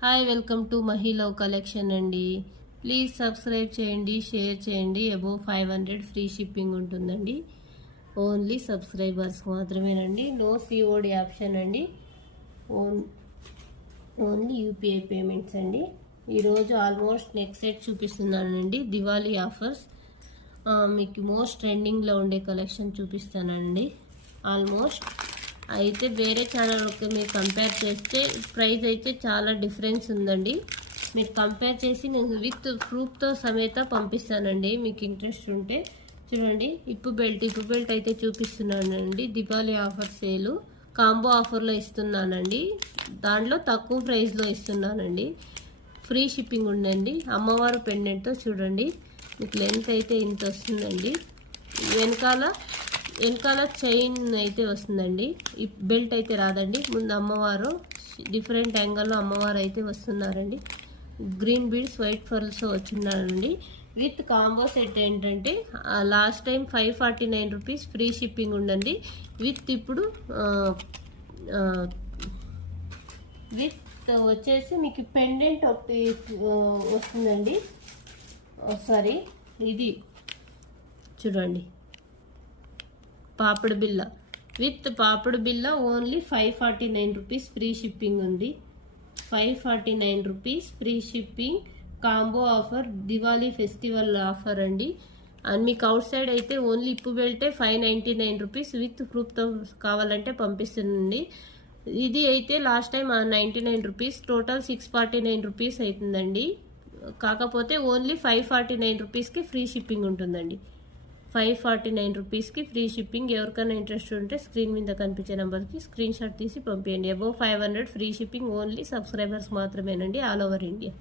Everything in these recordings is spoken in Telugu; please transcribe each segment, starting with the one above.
Hi, welcome to Mahila collection అండి. ప్లీజ్ సబ్స్క్రైబ్ చేయండి, షేర్ చేయండి. అబోవ్ 500 ఫ్రీ షిప్పింగ్ ఉంటుందండి. ఓన్లీ సబ్స్క్రైబర్స్ మాత్రమేనండి. నో సిఓడి ఆప్షన్ అండి. ఓన్లీ యూపీఐ పేమెంట్స్ అండి. ఈరోజు ఆల్మోస్ట్ నెక్స్ట్ సెట్ చూపిస్తున్నానండి. దివాళీ ఆఫర్స్ మీకు మోస్ట్ ట్రెండింగ్లో ఉండే కలెక్షన్ చూపిస్తానండి. ఆల్మోస్ట్ అయితే వేరే ఛానల్కి మీరు కంపేర్ చేస్తే ప్రైస్ అయితే చాలా డిఫరెన్స్ ఉందండి. మీరు కంపేర్ చేసి నేను విత్ ప్రూఫ్తో సమేత పంపిస్తానండి. మీకు ఇంట్రెస్ట్ ఉంటే చూడండి. ఇప్పు బెల్ట్ అయితే చూపిస్తున్నానండి. దివాళీ ఆఫర్ సేలు కాంబో ఆఫర్లో ఇస్తున్నానండి. దాంట్లో తక్కువ ప్రైస్లో ఇస్తున్నానండి. ఫ్రీ షిప్పింగ్ ఉండండి. అమ్మవారు పెండెంట్తో చూడండి. మీకు లెంత్ అయితే ఇంత వస్తుందండి. వెనకాల చైన్ అయితే వస్తుందండి. ఈ బెల్ట్ అయితే రాదండి. ముందు అమ్మవారు డిఫరెంట్ యాంగిల్లో అమ్మవారు అయితే వస్తున్నారండి. గ్రీన్ బీడ్స్ వైట్ ఫర్ల్స్ వచ్చిన్నారండి. విత్ కాంబో సెట్ ఏంటంటే last time 549 rupees free shipping ఉండండి. విత్ ఇప్పుడు విత్ వచ్చేసి మీకు పెండెంట్ ఒకటి వస్తుందండి. సారీ, ఇది చూడండి, పాపడ్ బిల్ల విత్ పాపడ్ బిల్ల ఓన్లీ 549 రూపీస్ ఫ్రీ షిప్పింగ్ ఉంది. 549 rupees free shipping combo offer, Diwali festival offer అండి. అండ్ మీకు అవుట్ సైడ్ అయితే ఓన్లీ ఇప్పు బెల్టే 599 రూపీస్ విత్ ప్రూఫ్తో కావాలంటే పంపిస్తుందండి. ఇది అయితే last time 99 rupees, total 649 rupees అవుతుందండి. కాకపోతే ఓన్లీ 549 రూపీస్కి ఫ్రీ షిప్పింగ్ ఉంటుందండి. 549 రూపీస్కి ఫ్రీ షిప్పింగ్. ఎవరికైనా ఇంట్రెస్ట్ ఉంటే స్క్రీన్ మీద కనిపించే నెంబర్కి స్క్రీన్ షాట్ తీసి పంపించండి. Above 500 free shipping only subscribers మాత్రమేనండి. All over India.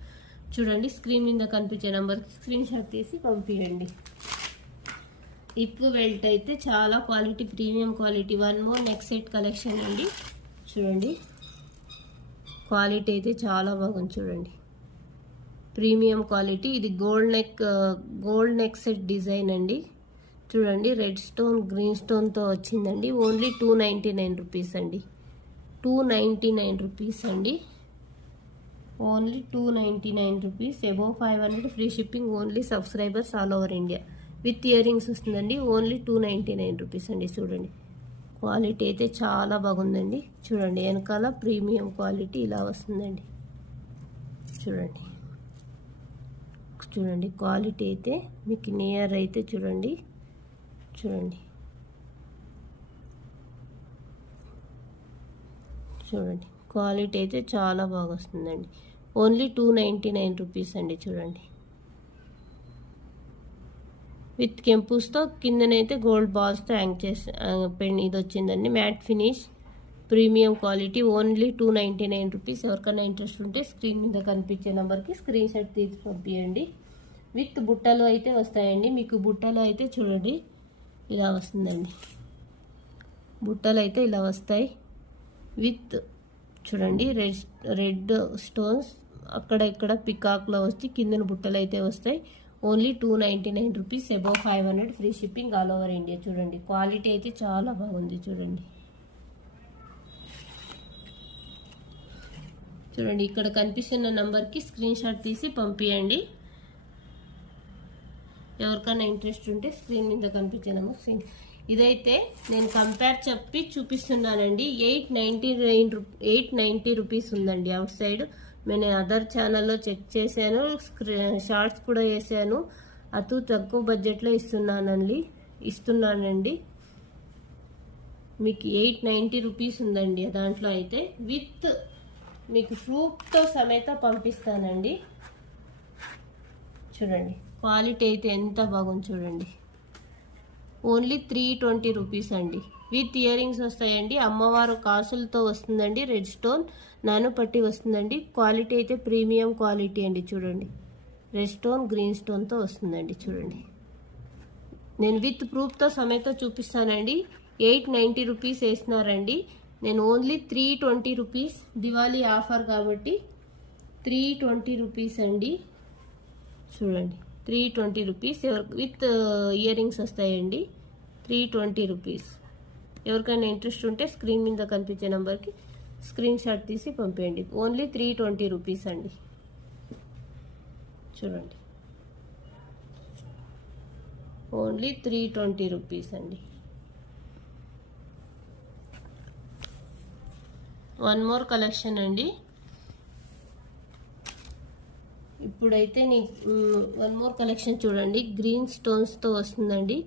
చూడండి, స్క్రీన్ మీద కనిపించే నెంబర్కి స్క్రీన్ షాట్ తీసి పంపించండి. ఇప్పు బెల్ట్ అయితే చాలా quality, premium quality. One more next set collection అండి. చూడండి, క్వాలిటీ అయితే చాలా బాగుంది. చూడండి, ప్రీమియం క్వాలిటీ. ఇది గోల్డ్ నెక్ సెట్ డిజైన్ అండి. చూడండి, రెడ్ స్టోన్ గ్రీన్ స్టోన్తో వచ్చిందండి. ఓన్లీ 299 రూపీస్ అండి. 299 రూపీస్ అండి. Only 299 rupees. Above 500 free shipping. Only subscribers all over India. With earrings వస్తుందండి. ఓన్లీ 299 రూపీస్ అండి. చూడండి, క్వాలిటీ అయితే చాలా బాగుందండి. చూడండి, వెనకాల ప్రీమియం క్వాలిటీ ఇలా వస్తుందండి. చూడండి క్వాలిటీ అయితే మీకు నియర్ అయితే చూడండి క్వాలిటీ అయితే చాలా బాగా వస్తుందండి. ఓన్లీ 299 రూపీస్ అండి. చూడండి, విత్ కెంపూస్తో కిందనైతే గోల్డ్ బాల్స్తో హ్యాంగ్ చేసి ఇది వచ్చిందండి. Matte finish premium quality. Only 299 rupees. ఎవరికైనా ఇంట్రెస్ట్ ఉంటే స్క్రీన్ మీద కనిపించే నెంబర్కి స్క్రీన్ షాట్ తీసి పంపించండి. విత్ బుట్టలు అయితే వస్తాయండి. మీకు బుట్టలు అయితే చూడండి ఇలా వస్తుందండి. బుట్టలు అయితే ఇలా వస్తాయి. విత్ చూడండి, రెడ్ స్టోన్స్ అక్కడ ఇక్కడ పికాక్లో వచ్చి కిందన బుట్టలు అయితే వస్తాయి. Only 299 rupees. Above 500 free shipping all over India. చూడండి, క్వాలిటీ అయితే చాలా బాగుంది. చూడండి, ఇక్కడ కనిపిస్తున్న నెంబర్కి స్క్రీన్ షాట్ తీసి పంపించండి. ఎవరికైనా ఇంట్రెస్ట్ ఉంటే స్క్రీన్ మీద కనిపించే నెంబర్. ఇదైతే నేను కంపేర్ చెప్పి చూపిస్తున్నానండి. 890 రూపీస్ ఉందండి అవుట్ సైడ్. నేను అదర్ ఛానల్లో చెక్ చేశాను, షార్ట్స్ కూడా వేసాను. అటు తక్కువ బడ్జెట్లో ఇస్తున్నానండి. మీకు 890 రూపీస్ ఉందండి. దాంట్లో అయితే విత్ మీకు ఫ్రూట్తో సమేత పంపిస్తానండి. చూడండి, క్వాలిటీ అయితే ఎంత బాగుంది. చూడండి, ఓన్లీ 320 రూపీస్ అండి. విత్ ఇయర్ రింగ్స్ వస్తాయండి. అమ్మవారు కాసులతో వస్తుందండి. రెడ్ స్టోన్ నాను పట్టి వస్తుందండి. క్వాలిటీ అయితే ప్రీమియం క్వాలిటీ అండి. చూడండి, రెడ్ స్టోన్ గ్రీన్ స్టోన్తో వస్తుందండి. చూడండి, నేను విత్ ప్రూఫ్తో సమేత చూపిస్తానండి. 890 రూపీస్ వేసినారండి. నేను ఓన్లీ 320 రూపీస్. దివాళీ ఆఫర్ కాబట్టి 320 రూపీస్ అండి. చూడండి, 320 రూపీస్. విత్ ఇయర్ రింగ్స్ వస్తాయండి. 320 రూపీస్. ఎవరికైనా ఇంట్రెస్ట్ ఉంటే స్క్రీన్ మీద కనిపించే నెంబర్కి స్క్రీన్ షాట్ తీసి పంపేయండి. ఓన్లీ 320 రూపీస్ అండి. చూడండి, ఓన్లీ 320 రూపీస్ అండి. వన్ మోర్ కలెక్షన్ అండి. ఇప్పుడైతే వన్ మోర్ కలెక్షన్ చూడండి. గ్రీన్ స్టోన్స్తో వస్తుందండి.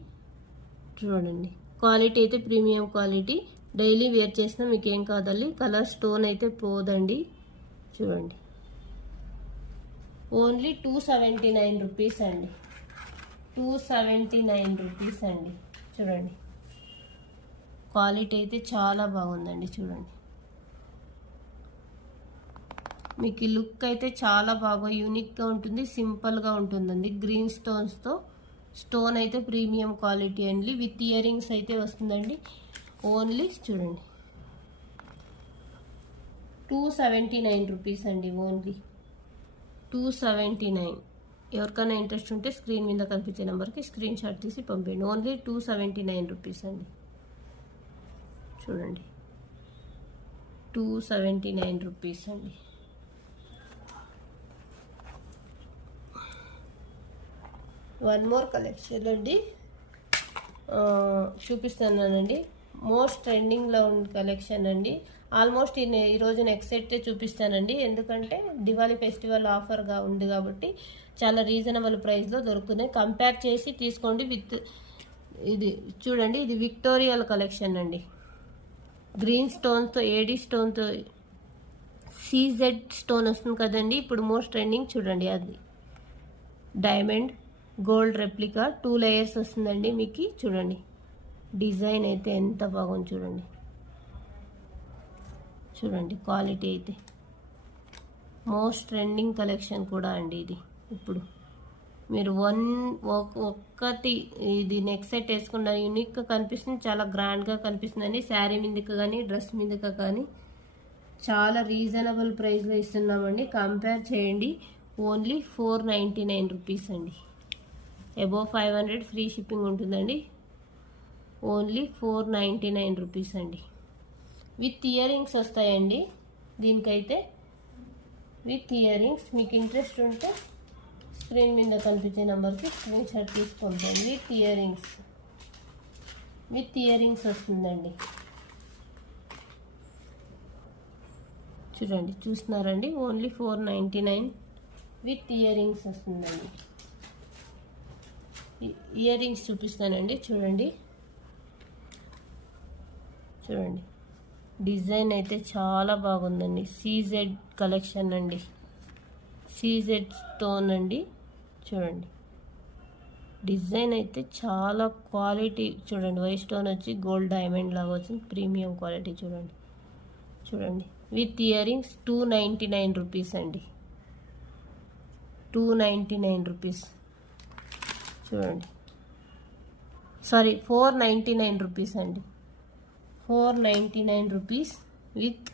చూడండి, క్వాలిటీ అయితే ప్రీమియం క్వాలిటీ. డైలీ వేర్ చేసినా మీకు ఏం కాదండి. కలర్ స్టోన్ అయితే పోదండి. చూడండి, ఓన్లీ 279 రూపీస్ అండి. 279 రూపీస్ అండి. చూడండి, క్వాలిటీ అయితే చాలా బాగుందండి. చూడండి, మీకు ఈ లుక్ అయితే చాలా బాగా యూనిక్గా ఉంటుంది, సింపుల్గా ఉంటుందండి. గ్రీన్ స్టోన్స్తో, స్టోన్ అయితే ప్రీమియం క్వాలిటీ అండి. విత్ ఇయర్ రింగ్స్ అయితే వస్తుందండి. ఓన్లీ చూడండి 279 రూపీస్ అండి. ఓన్లీ 279. ఎవరికైనా ఇంట్రెస్ట్ ఉంటే స్క్రీన్ మీద కనిపించే నెంబర్కి స్క్రీన్ షాట్ తీసి పంపండి. ఓన్లీ 279 రూపీస్ అండి. చూడండి, 279 రూపీస్ అండి. వన్ మోర్ కలెక్షన్ అండి చూపిస్తున్నానండి. మోస్ట్ ట్రెండింగ్లో ఉన్న కలెక్షన్ అండి. ఆల్మోస్ట్ ఈరోజు నెక్స్ట్ సెట్ చూపిస్తానండి. ఎందుకంటే దివాళీ ఫెస్టివల్ ఆఫర్గా ఉంది కాబట్టి చాలా రీజనబుల్ ప్రైస్లో దొరుకుతున్నాయి. కంపేర్ చేసి తీసుకోండి. విత్ ఇది చూడండి, ఇది విక్టోరియల్ కలెక్షన్ అండి. గ్రీన్ స్టోన్తో, ఏడీ స్టోన్తో, సీజెడ్ స్టోన్ వస్తుంది కదండి ఇప్పుడు మోస్ట్ ట్రెండింగ్. చూడండి, అది డైమండ్ గోల్డ్ రెప్లికా 2 లేయర్స్ వస్తుందండి మీకు. చూడండి, డిజైన్ అయితే ఎంత బాగుంది. చూడండి, చూడండి క్వాలిటీ అయితే మోస్ట్ ట్రెండింగ్ కలెక్షన్ కూడా అండి ఇది. ఇప్పుడు మీరు ఒక్కటి ఇది నెక్స్ట్ సెట్ వేసుకున్న యూనిక్గా కనిపిస్తుంది, చాలా గ్రాండ్గా కనిపిస్తుందండి. శారీ మీదకి కానీ డ్రెస్ మీదకి కానీ చాలా రీజనబుల్ ప్రైస్లో ఇస్తున్నామండి. కంపేర్ చేయండి. ఓన్లీ 499 రూపీస్ అండి. అబోవ్ 500 ఫ్రీ షిప్పింగ్ ఉంటుందండి. ఓన్లీ 499 రూపీస్ అండి. విత్ ఇయర్ రింగ్స్ వస్తాయండి దీనికైతే. విత్ ఇయర్ రింగ్స్ మీకు ఇంట్రెస్ట్ ఉంటే స్క్రీన్ మీద కనిపించే నెంబర్కి స్క్రీన్ షాట్ తీసుకుంటాండి. With earrings, with earrings వస్తుందండి. చూడండి, చూస్తున్నారండి. ఓన్లీ 499 విత్ ఇయర్ రింగ్స్ వస్తుందండి. ఇయర్ రింగ్స్ చూపిస్తానండి. చూడండి, చూడండి డిజైన్ అయితే చాలా బాగుందండి. సీజెడ్ కలెక్షన్ అండి. సీజెడ్ స్టోన్ అండి. చూడండి, డిజైన్ అయితే చాలా క్వాలిటీ. చూడండి, వైట్ స్టోన్ వచ్చి గోల్డ్ డైమండ్ లాగా వచ్చింది. Premium quality. చూడండి, చూడండి విత్ ఇయర్ రింగ్స్ 299 రూపీస్ అండి. 299 రూపీస్. చూడండి, సారీ 499 రూపీస్ అండి. 499 rupees with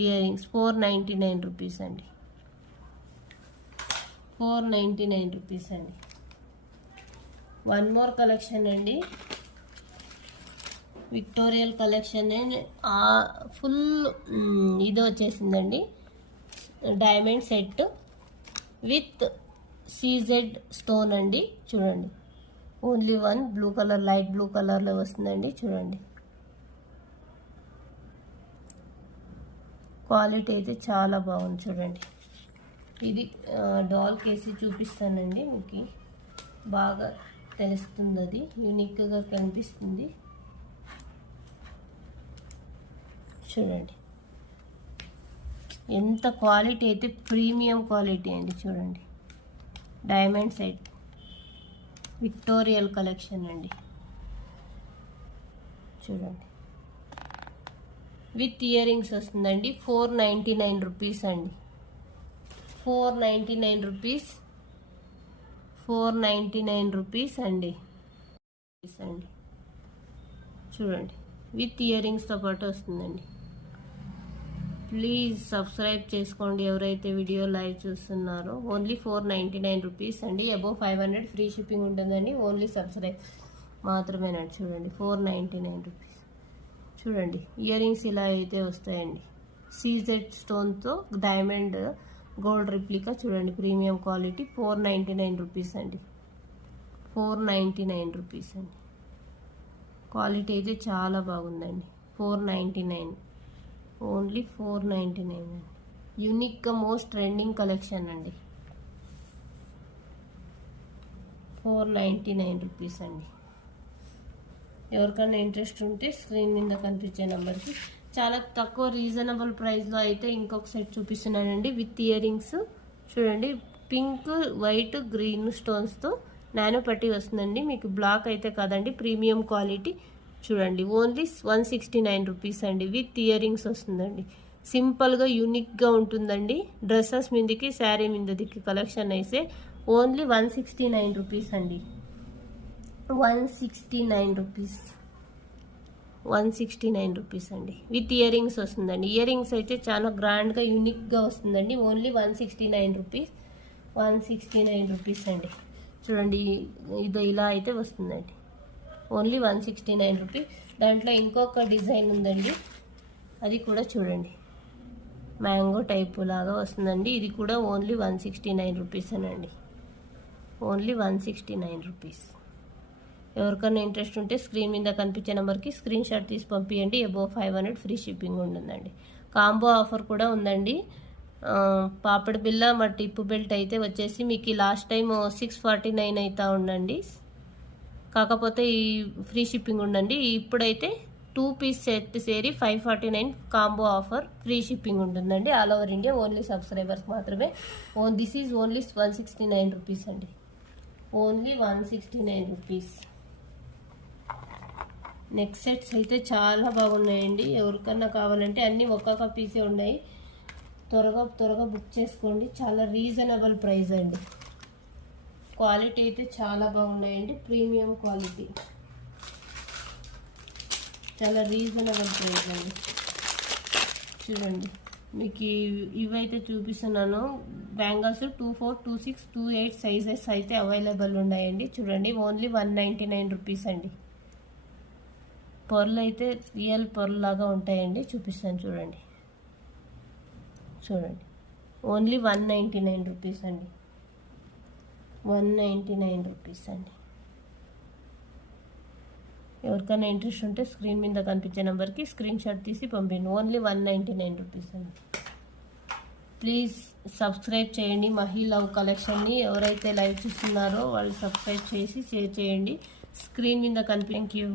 ear rings. 499 rupees అండి. 499 రూపీస్ అండి. వన్ మోర్ కలెక్షన్ అండి. విక్టోరియల్ కలెక్షన్ ఫుల్ ఇది వచ్చేసిందండి. Diamond set with CZ stone అండి. చూడండి, only one blue colour, light blue కలర్లో వస్తుందండి. చూడండి, క్వాలిటీ అయితే చాలా బాగుంది. చూడండి, ఇది డాల్ కేసి చూపిస్తానండి. మీకు బాగా తెలుస్తుంది, అది యూనిక్గా కనిపిస్తుంది. చూడండి, ఎంత క్వాలిటీ అయితే ప్రీమియం క్వాలిటీ అండి. చూడండి, డైమండ్ సెట్ విక్టోరియల్ కలెక్షన్ అండి. చూడండి, విత్ ఇయర్ రింగ్స్ వస్తుందండి. 499 రూపీస్ అండి. 499 రూపీస్. 499 రూపీస్ అండి. చూడండి, విత్ ఇయర్ రింగ్స్తో పాటు వస్తుందండి. ప్లీజ్ సబ్స్క్రైబ్ చేసుకోండి ఎవరైతే వీడియో లైవ్ చూస్తున్నారో. ఓన్లీ 499 రూపీస్ అండి. అబోవ్ 500 ఫ్రీ షిప్పింగ్ ఉంటుందండి. ఓన్లీ సబ్స్క్రైబ్ మాత్రమేనండి. చూడండి, 499 రూపీస్. చూడండి, ఇయర్ రింగ్స్ ఇలా అయితే వస్తాయండి. సీజెడ్ స్టోన్తో డైమండ్ గోల్డ్ రిప్లికా చూడండి, ప్రీమియం క్వాలిటీ 499 రూపీస్ అండి. 499 రూపీస్ అండి. క్వాలిటీ అయితే చాలా బాగుందండి. 499, ఓన్లీ 499 అండి. యూనిక్గా మోస్ట్ ట్రెండింగ్ కలెక్షన్ అండి. 499 రూపీస్ అండి. ఎవరికైనా ఇంట్రెస్ట్ ఉంటే స్క్రీన్ మీద కనిపించే నెంబర్కి చాలా తక్కువ రీజనబుల్ ప్రైస్లో అయితే ఇంకొక సెట్ చూపిస్తున్నానండి విత్ ఇయర్ రింగ్స్. చూడండి, పింక్, వైట్, గ్రీన్ స్టోన్స్తో నానో పట్టి వస్తుందండి. మీకు బ్లాక్ అయితే కాదండి, ప్రీమియం క్వాలిటీ. చూడండి, ఓన్లీ 169 రూపీస్ అండి. విత్ ఇయర్ రింగ్స్ వస్తుందండి. సింపుల్గా యూనిక్గా ఉంటుందండి. డ్రెస్సెస్ మీదకి, శారీ మీదకి కలెక్షన్ అయితే ఓన్లీ 169 రూపీస్ అండి. 169 రూపీస్, 169 రూపీస్ అండి. విత్ ఇయర్ రింగ్స్ వస్తుందండి. ఇయర్ రింగ్స్ అయితే చాలా గ్రాండ్గా యూనిక్గా వస్తుందండి. ఓన్లీ 169 రూపీస్, 169 రూపీస్ అండి. చూడండి, ఇది ఇలా అయితే వస్తుందండి. Only 169 rupees. దాంట్లో ఇంకొక డిజైన్ ఉందండి, అది కూడా చూడండి, మ్యాంగో టైపు లాగా వస్తుందండి. ఇది కూడా ఓన్లీ 169 రూపీస్ అండి. Only 169 rupees. ఎవరికైనా ఇంట్రెస్ట్ ఉంటే స్క్రీన్ మీద కనిపించే నెంబర్కి స్క్రీన్ షాట్ తీసి పంపించండి. అబోవ్ 500 ఫ్రీ షిప్పింగ్ ఉంటుందండి. కాంబో ఆఫర్ కూడా ఉందండి. పాపడి బిల్ల మా టిప్పు బెల్ట్ అయితే వచ్చేసి మీకు లాస్ట్ టైం 649 అవుతా ఉండండి. కాకపోతే ఈ ఫ్రీ షిప్పింగ్ ఉండండి. ఇప్పుడైతే 2 piece set sari 549 combo offer free shipping ఉంటుందండి. All over India. Only subscribers మాత్రమే. దిస్ ఈజ్ ఓన్లీ 169 రూపీస్ అండి. Only 169 rupees. నెక్స్ట్ సెట్స్ అయితే చాలా బాగున్నాయండి. ఎవరికన్నా కావాలంటే అన్నీ ఒక్కొక్క పీసే ఉన్నాయి. త్వరగా బుక్ చేసుకోండి. చాలా రీజనబుల్ ప్రైస్ అండి. క్వాలిటీ అయితే చాలా బాగున్నాయండి. ప్రీమియం క్వాలిటీ, చాలా రీజనబుల్ ప్రైస్ అండి. చూడండి, మీకు ఇవైతే చూపిస్తున్నాను. బ్యాంగిల్స్ 24, 26, 28 సైజెస్ అయితే అవైలబుల్ ఉన్నాయండి. చూడండి, ఓన్లీ 199 రూపీస్ అండి. పర్ల్ అయితే రియల్ పర్ల్ లాగా ఉంటాయండి. చూపిస్తాను చూడండి. ఓన్లీ 199 రూపీస్ అండి. 199 రూపీస్ అండి. ఎవరికైనా ఇంట్రెస్ట్ ఉంటే స్క్రీన్ మీద కనిపించే నెంబర్కి స్క్రీన్ షాట్ తీసి పంపించండి. ఓన్లీ 199 రూపీస్ అండి. ప్లీజ్ సబ్స్క్రైబ్ చేయండి మహి లవ్ కలెక్షన్ని. ఎవరైతే లైవ్ చూస్తున్నారో వాళ్ళు సబ్స్క్రైబ్ చేసి షేర్ చేయండి. స్క్రీన్ మీద థ్యాంక్ యూ.